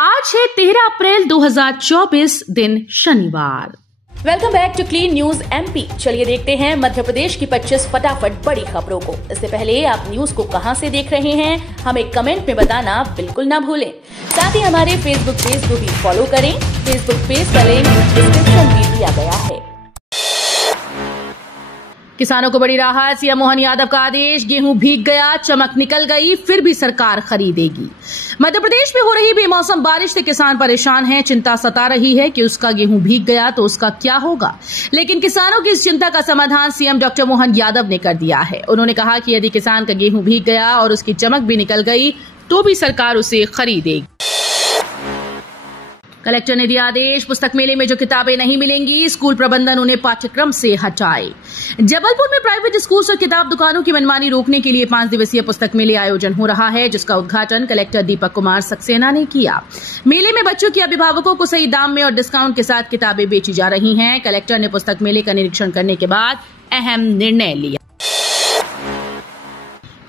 आज है 13 अप्रैल 2024 दिन शनिवार। Welcome back to clean news MP. चलिए देखते हैं मध्य प्रदेश की 25 फटाफट बड़ी खबरों को। इससे पहले आप न्यूज को कहां से देख रहे हैं हमें कमेंट में बताना बिल्कुल ना भूलें। साथ ही हमारे फेसबुक पेज को भी फॉलो करें। फेसबुक पेज का लिंक डिस्क्रिप्शन में दिया गया है। किसानों को बड़ी राहत, सीएम मोहन यादव का आदेश। गेहूं भीग गया, चमक निकल गई, फिर भी सरकार खरीदेगी। मध्य प्रदेश में हो रही बेमौसम बारिश से किसान परेशान हैं। चिंता सता रही है कि उसका गेहूं भीग गया तो उसका क्या होगा। लेकिन किसानों की इस चिंता का समाधान सीएम डॉक्टर मोहन यादव ने कर दिया है। उन्होंने कहा कि यदि किसान का गेहूं भीग गया और उसकी चमक भी निकल गई तो भी सरकार उसे खरीदेगी। कलेक्टर ने दिया आदेश, पुस्तक मेले में जो किताबें नहीं मिलेंगी स्कूल प्रबंधन उन्हें पाठ्यक्रम से हटाए। जबलपुर में प्राइवेट स्कूल और किताब दुकानों की मनमानी रोकने के लिए 5 दिवसीय पुस्तक मेले आयोजन हो रहा है, जिसका उद्घाटन कलेक्टर दीपक कुमार सक्सेना ने किया। मेले में बच्चों के अभिभावकों को सही दाम में और डिस्काउंट के साथ किताबें बेची जा रही हैं। कलेक्टर ने पुस्तक मेले का निरीक्षण करने के बाद अहम निर्णय लिया।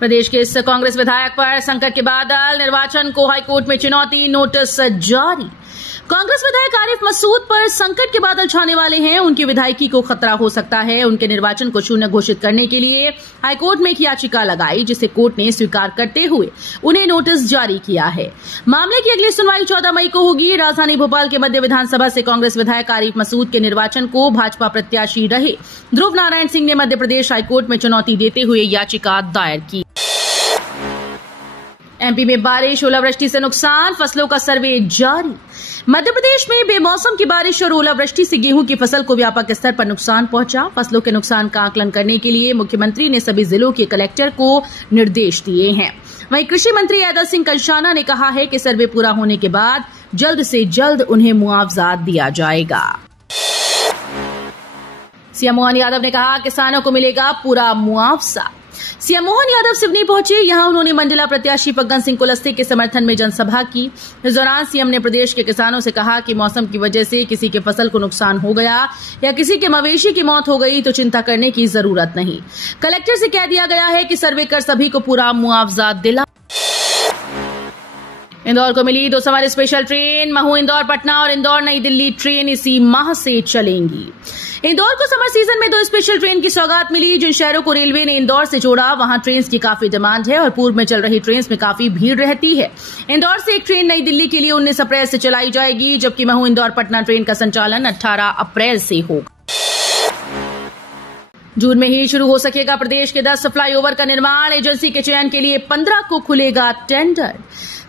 प्रदेश के इस कांग्रेस विधायक पर संकट के बादल, निर्वाचन को हाईकोर्ट में चुनौती, नोटिस जारी। कांग्रेस विधायक आरिफ मसूद पर संकट के बादल छाने वाले हैं। उनकी विधायकी को खतरा हो सकता है। उनके निर्वाचन को शून्य घोषित करने के लिए हाईकोर्ट में एक याचिका लगाई, जिसे कोर्ट ने स्वीकार करते हुए उन्हें नोटिस जारी किया है। मामले की अगली सुनवाई 14 मई को होगी। राजधानी भोपाल के मध्य विधानसभा से कांग्रेस विधायक आरिफ मसूद के निर्वाचन को भाजपा प्रत्याशी रहे ध्रुव नारायण सिंह ने मध्य प्रदेश हाईकोर्ट में चुनौती देते हुए याचिका दायर की। एमपी में बारिश, ओलावृष्टि से नुकसान, फसलों का सर्वे जारी। मध्य प्रदेश में बेमौसम की बारिश और ओलावृष्टि से गेहूं की फसल को व्यापक स्तर पर नुकसान पहुंचा। फसलों के नुकसान का आकलन करने के लिए मुख्यमंत्री ने सभी जिलों के कलेक्टर को निर्देश दिए हैं। वहीं कृषि मंत्री यादव सिंह कंषाना ने कहा है कि सर्वे पूरा होने के बाद जल्द से जल्द उन्हें मुआवजा दिया जाएगा। सीएम मोहन यादव ने कहा, किसानों को मिलेगा पूरा मुआवजा। सीएम मोहन यादव सिवनी पहुंचे। यहां उन्होंने मंडला प्रत्याशी फग्गन सिंह कुलस्ते के समर्थन में जनसभा की। इस दौरान सीएम ने प्रदेश के किसानों से कहा कि मौसम की वजह से किसी के फसल को नुकसान हो गया या किसी के मवेशी की मौत हो गई तो चिंता करने की जरूरत नहीं। कलेक्टर से कह दिया गया है कि सर्वे कर सभी को पूरा मुआवजा दिला। इंदौर को मिली 2 सवारी स्पेशल ट्रेन। महू इंदौर पटना और इंदौर नई दिल्ली ट्रेन इसी माह से चलेंगी। इंदौर को समर सीजन में 2 स्पेशल ट्रेन की सौगात मिली। जिन शहरों को रेलवे ने इंदौर से जोड़ा वहां ट्रेन की काफी डिमांड है और पूर्व में चल रही ट्रेन में काफी भीड़ रहती है। इंदौर से एक ट्रेन नई दिल्ली के लिए 19 अप्रैल से चलाई जाएगी, जबकि महू इंदौर पटना ट्रेन का संचालन 18 अप्रैल से होगा। जून में ही शुरू हो सकेगा प्रदेश के 10 फ्लाईओवर का निर्माण। एजेंसी के चयन के लिए 15 को खुलेगा टेंडर।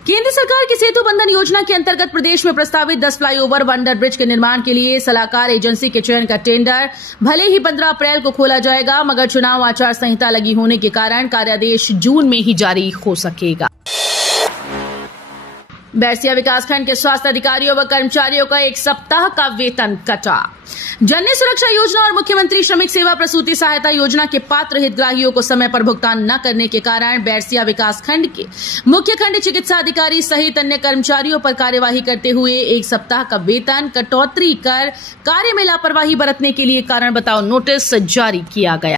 केंद्र सरकार की सेतु बंधन योजना के अंतर्गत प्रदेश में प्रस्तावित 10 फ्लाईओवर व अंडर ब्रिज के निर्माण के लिए सलाहकार एजेंसी के चयन का टेंडर भले ही 15 अप्रैल को खोला जाएगा, मगर चुनाव आचार संहिता लगी होने के कारण कार्यादेश जून में ही जारी हो सकेगा। बैरसिया विकासखंड के स्वास्थ्य अधिकारियों व कर्मचारियों का 1 सप्ताह का वेतन कटा। जननी सुरक्षा योजना और मुख्यमंत्री श्रमिक सेवा प्रसूति सहायता योजना के पात्र हितग्राहियों को समय पर भुगतान न करने के कारण बैरसिया विकासखंड के मुख्य खंड चिकित्सा अधिकारी सहित अन्य कर्मचारियों पर कार्यवाही करते हुए 1 सप्ताह का वेतन कटौती कर कार्य में लापरवाही बरतने के लिए कारण बताओ नोटिस जारी किया गया।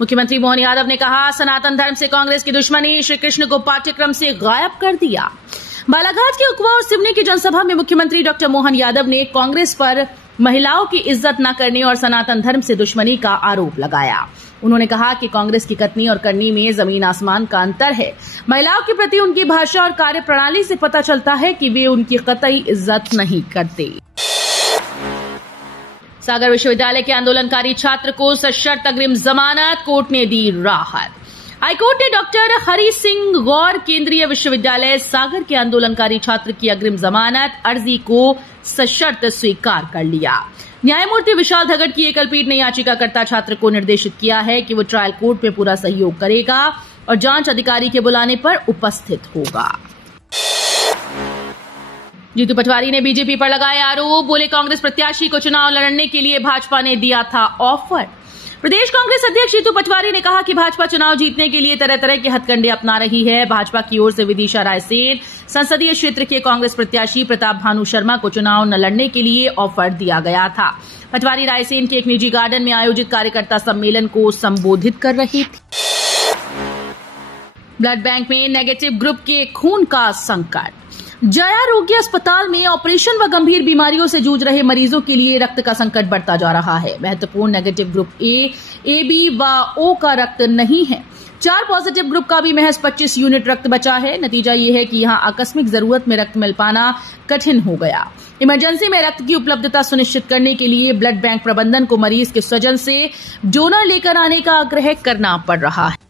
मुख्यमंत्री मोहन यादव ने कहा, सनातन धर्म से कांग्रेस की दुश्मनी, श्री कृष्ण को पाठ्यक्रम से गायब कर दिया। बालाघाट के उकवा और सिवनी की जनसभा में मुख्यमंत्री डॉक्टर मोहन यादव ने कांग्रेस पर महिलाओं की इज्जत न करने और सनातन धर्म से दुश्मनी का आरोप लगाया। उन्होंने कहा कि कांग्रेस की कथनी और करनी में जमीन आसमान का अंतर है। महिलाओं के प्रति उनकी भाषा और कार्य प्रणाली से पता चलता है कि वे उनकी कतई इज्जत नहीं करते। सागर विश्वविद्यालय के आंदोलनकारी छात्र को सशर्त अग्रिम जमानत, कोर्ट ने दी राहत। हाईकोर्ट ने डॉक्टर हरि सिंह गौर केंद्रीय विश्वविद्यालय सागर के आंदोलनकारी छात्र की अग्रिम जमानत अर्जी को सशर्त स्वीकार कर लिया। न्यायमूर्ति विशाल धगड़ की एकलपीठ ने याचिकाकर्ता छात्र को निर्देशित किया है कि वो ट्रायल कोर्ट में पूरा सहयोग करेगा और जांच अधिकारी के बुलाने पर उपस्थित होगा। जीतू पटवारी ने बीजेपी पर लगाए आरोप। बोले, कांग्रेस प्रत्याशी को चुनाव लड़ने के लिए भाजपा ने दिया था ऑफर। प्रदेश कांग्रेस अध्यक्ष जीतू पटवारी ने कहा कि भाजपा चुनाव जीतने के लिए तरह तरह के हथकंडे अपना रही है। भाजपा की ओर से विदिशा रायसेन संसदीय क्षेत्र के कांग्रेस प्रत्याशी प्रताप भानु शर्मा को चुनाव न लड़ने के लिए ऑफर दिया गया था। पटवारी रायसेन के एक निजी गार्डन में आयोजित कार्यकर्ता सम्मेलन को संबोधित कर रही थी। ब्लड बैंक में नेगेटिव ग्रुप के खून का संकट। जया रोगी अस्पताल में ऑपरेशन व गंभीर बीमारियों से जूझ रहे मरीजों के लिए रक्त का संकट बढ़ता जा रहा है। महत्वपूर्ण नेगेटिव ग्रुप ए, बी व ओ का रक्त नहीं है। 4 पॉजिटिव ग्रुप का भी महज 25 यूनिट रक्त बचा है। नतीजा ये है कि यहां आकस्मिक जरूरत में रक्त मिल पाना कठिन हो गया। इमरजेंसी में रक्त की उपलब्धता सुनिश्चित करने के लिए ब्लड बैंक प्रबंधन को मरीज के स्वजन से डोनर लेकर आने का आग्रह करना पड़ रहा है।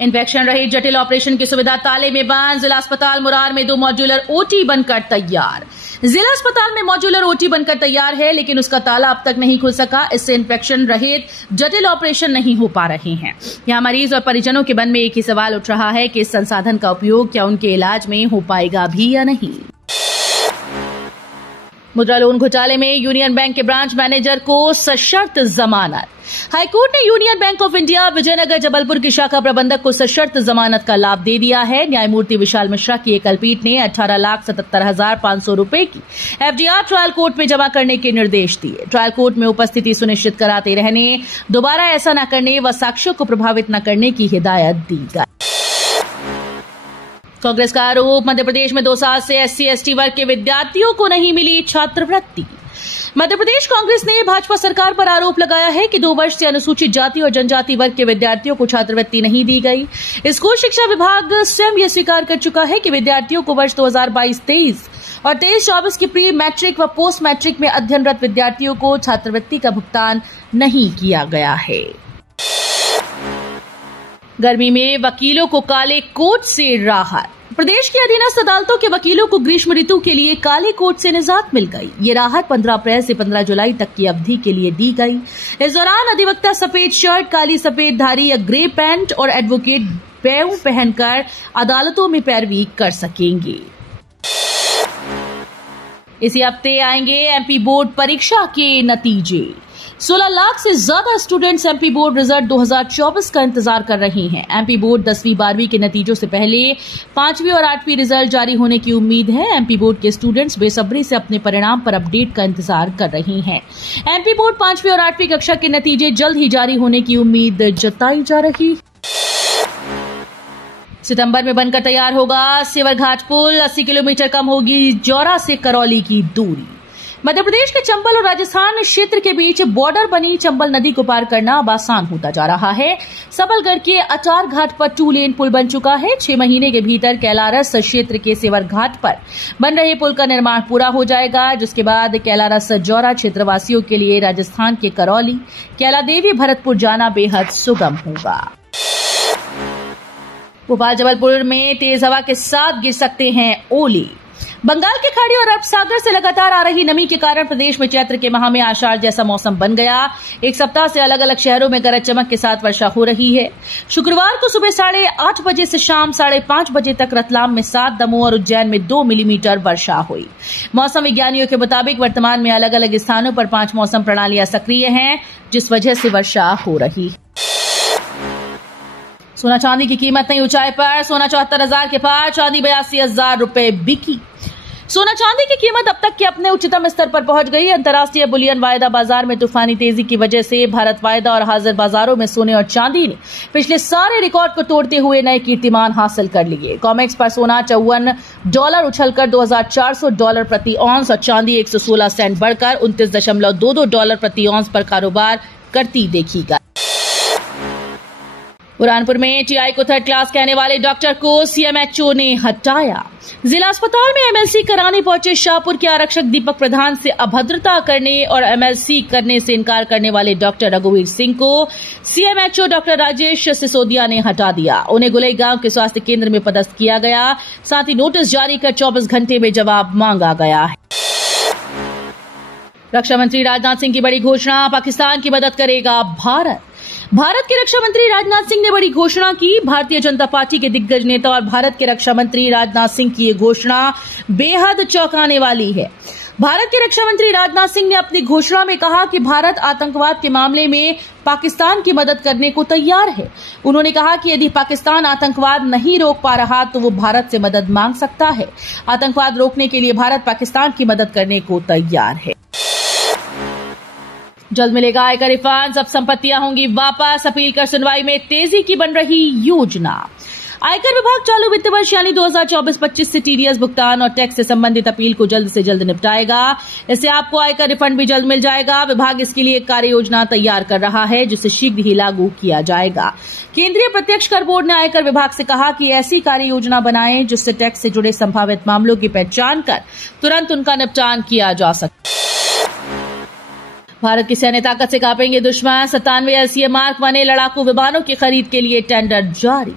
इन्फेक्शन रहित जटिल ऑपरेशन की सुविधा ताले में बंद। जिला अस्पताल मुरार में 2 मॉड्यूलर ओटी बनकर तैयार। जिला अस्पताल में मॉड्यूलर ओटी बनकर तैयार है, लेकिन उसका ताला अब तक नहीं खुल सका। इससे इन्फेक्शन रहित जटिल ऑपरेशन नहीं हो पा रहे हैं। यहां मरीज और परिजनों के मन में एक ही सवाल उठ रहा है कि इस संसाधन का उपयोग क्या उनके इलाज में हो पाएगा भी या नहीं। मुद्रा लोन घोटाले में यूनियन बैंक के ब्रांच मैनेजर को सशर्त जमानत। हाईकोर्ट ने यूनियन बैंक ऑफ इंडिया विजयनगर जबलपुर की शाखा प्रबंधक को सशर्त जमानत का लाभ दे दिया है। न्यायमूर्ति विशाल मिश्रा की एकलपीठ ने 18,77,500 रुपए की एफडीआर ट्रायल कोर्ट में जमा करने के निर्देश दिए। ट्रायल कोर्ट में उपस्थिति सुनिश्चित कराते रहने, दोबारा ऐसा न करने व साक्ष्यों को प्रभावित न करने की हिदायत दी गई। कांग्रेस का आरोप, मध्य प्रदेश में 2 साल से SC/ST वर्ग के विद्यार्थियों को नहीं मिली छात्रवृत्ति। मध्य प्रदेश कांग्रेस ने भाजपा सरकार पर आरोप लगाया है कि 2 वर्ष से अनुसूचित जाति और जनजाति वर्ग के विद्यार्थियों को छात्रवृत्ति नहीं दी गई। स्कूल शिक्षा विभाग स्वयं यह स्वीकार कर चुका है कि विद्यार्थियों को वर्ष 2022-23 और 23-24 की प्री मैट्रिक व पोस्ट मैट्रिक में अध्ययनरत विद्यार्थियों को छात्रवृत्ति का भुगतान नहीं किया गया है। गर्मी में वकीलों को काले कोट से राहत। प्रदेश की अधीनस्थ अदालतों के वकीलों को ग्रीष्म ऋतु के लिए काले कोट से निजात मिल गई। ये राहत 15 अप्रैल से 15 जुलाई तक की अवधि के लिए दी गई। इस दौरान अधिवक्ता सफेद शर्ट, काली सफेद धारी या ग्रे पैंट और एडवोकेट बैऊ पहनकर अदालतों में पैरवी कर सकेंगे। इसी हफ्ते आएंगे एमपी बोर्ड परीक्षा के नतीजे। 16 लाख से ज्यादा स्टूडेंट्स एमपी बोर्ड रिजल्ट 2024 का इंतजार कर रहे हैं। एमपी बोर्ड 10वीं 12वीं के नतीजों से पहले 5वीं और 8वीं रिजल्ट जारी होने की उम्मीद है। एमपी बोर्ड के स्टूडेंट्स बेसब्री से अपने परिणाम पर अपडेट का इंतजार कर रहे हैं। एमपी बोर्ड 5वीं और 8वीं कक्षा के नतीजे जल्द ही जारी होने की उम्मीद जताई जा रही। सितंबर में बनकर तैयार होगा सेवरघाट पुल। 80 किलोमीटर कम होगी जौरा से करौली की दूरी। मध्य प्रदेश के चंबल और राजस्थान क्षेत्र के बीच बॉर्डर बनी चंबल नदी को पार करना अब आसान होता जा रहा है। सबलगढ़ के अचार घाट पर 2 लेन पुल बन चुका है। 6 महीने के भीतर कैलारस क्षेत्र के सेवर घाट पर बन रहे पुल का निर्माण पूरा हो जाएगा, जिसके बाद कैलारस जौरा क्षेत्रवासियों के लिए राजस्थान के करौली, कैला देवी, भरतपुर जाना बेहद सुगम होगा। भोपाल जबलपुर में तेज हवा के साथ गिर सकते हैं ओले। बंगाल की खाड़ी और अरब सागर से लगातार आ रही नमी के कारण प्रदेश में चैत्र के माह में आषाढ़ जैसा मौसम बन गया। एक सप्ताह से अलग अलग शहरों में गरज चमक के साथ वर्षा हो रही है। शुक्रवार को सुबह 8:30 बजे से शाम 5:30 बजे तक रतलाम में 7, दमोह और उज्जैन में 2 मिलीमीटर वर्षा हुई। मौसम विज्ञानियों के मुताबिक वर्तमान में अलग अलग स्थानों पर 5 मौसम प्रणालियां सक्रिय हैं, जिस वजह से वर्षा हो रही है। सोना चांदी की कीमत नई ऊंचाई पर। सोना 74,000 के पार, चांदी 82,000 रुपए बिकी। सोना चांदी की कीमत अब तक के अपने उच्चतम स्तर पर पहुंच गई। अंतर्राष्ट्रीय बुलियन वायदा बाजार में तूफानी तेजी की वजह से भारत वायदा और हाजिर बाजारों में सोने और चांदी ने पिछले सारे रिकॉर्ड को तोड़ते हुए नए कीर्तिमान हासिल कर लिए। कॉमेक्स पर सोना $54 उछलकर $2,400 प्रति औंस और चांदी 116 सेंट बढ़कर $29.22 प्रति औंस पर कारोबार करती देखी गई। बुरहानपुर में टीआई को 3rd क्लास कहने वाले डॉक्टर को सीएमएचओ ने हटाया। जिला अस्पताल में एमएलसी कराने पहुंचे शाहपुर के आरक्षक दीपक प्रधान से अभद्रता करने और एमएलसी करने से इनकार करने वाले डॉक्टर रघुवीर सिंह को सीएमएचओ डॉक्टर राजेश सिसोदिया ने हटा दिया। उन्हें गुलई गांव के स्वास्थ्य केंद्र में पदस्थ किया गया। साथ ही नोटिस जारी कर 24 घंटे में जवाब मांगा गया है। रक्षा मंत्री राजनाथ सिंह की बड़ी घोषणा, पाकिस्तान की मदद करेगा भारत। भारत के रक्षा मंत्री राजनाथ सिंह ने बड़ी घोषणा की। भारतीय जनता पार्टी के दिग्गज नेता और भारत के रक्षा मंत्री राजनाथ सिंह की ये घोषणा बेहद चौंकाने वाली है। भारत के रक्षा मंत्री राजनाथ सिंह ने अपनी घोषणा में कहा कि भारत आतंकवाद के मामले में पाकिस्तान की मदद करने को तैयार है। उन्होंने कहा कि यदि पाकिस्तान आतंकवाद नहीं रोक पा रहा तो वो भारत से मदद मांग सकता है। आतंकवाद रोकने के लिए भारत पाकिस्तान की मदद करने को तैयार है। जल्द मिलेगा आयकर रिफंड, अब संपत्तियां होंगी वापस, अपील कर सुनवाई में तेजी की बन रही योजना। आयकर विभाग चालू वित्त वर्ष यानी 2024-25 से टीडीएस भुगतान और टैक्स से संबंधित अपील को जल्द से जल्द निपटाएगा। इससे आपको आयकर रिफंड भी जल्द मिल जाएगा। विभाग इसके लिए एक कार्य योजना तैयार कर रहा है जिसे शीघ्र ही लागू किया जाएगा। केंद्रीय प्रत्यक्ष कर बोर्ड ने आयकर विभाग से कहा कि ऐसी कार्य योजना बनाएं जिससे टैक्स से जुड़े संभावित मामलों की पहचान कर तुरंत उनका निपटान किया जा सके। भारत की सैन्य ताकत से कांपेंगे दुश्मन, 97 LCA मार्क 1 लड़ाकू विमानों की खरीद के लिए टेंडर जारी।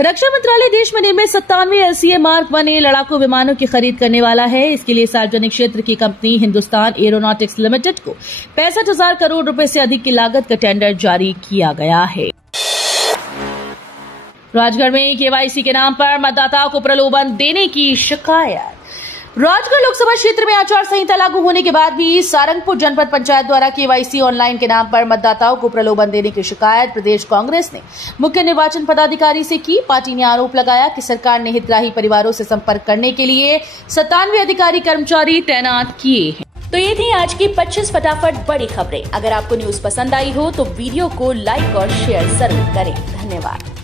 रक्षा मंत्रालय देश में निर्मित 97 LCA मार्क 1 लड़ाकू विमानों की खरीद करने वाला है। इसके लिए सार्वजनिक क्षेत्र की कंपनी हिंदुस्तान एरोनॉटिक्स लिमिटेड को 65,000 करोड़ रुपए से अधिक की लागत का टेंडर जारी किया गया है। राजगढ़ में केवाईसी के नाम पर मतदाताओं को प्रलोभन देने की शिकायत। राजगढ़ लोकसभा क्षेत्र में आचार संहिता लागू होने के बाद भी सारंगपुर जनपद पंचायत द्वारा केवाईसी ऑनलाइन के नाम पर मतदाताओं को प्रलोभन देने की शिकायत प्रदेश कांग्रेस ने मुख्य निर्वाचन पदाधिकारी से की। पार्टी ने आरोप लगाया कि सरकार ने हितग्राही परिवारों से संपर्क करने के लिए 97 अधिकारी कर्मचारी तैनात किए हैं। तो ये थी आज की 25 फटाफट बड़ी खबरें। अगर आपको न्यूज पसंद आई हो तो वीडियो को लाइक और शेयर जरूर करें। धन्यवाद।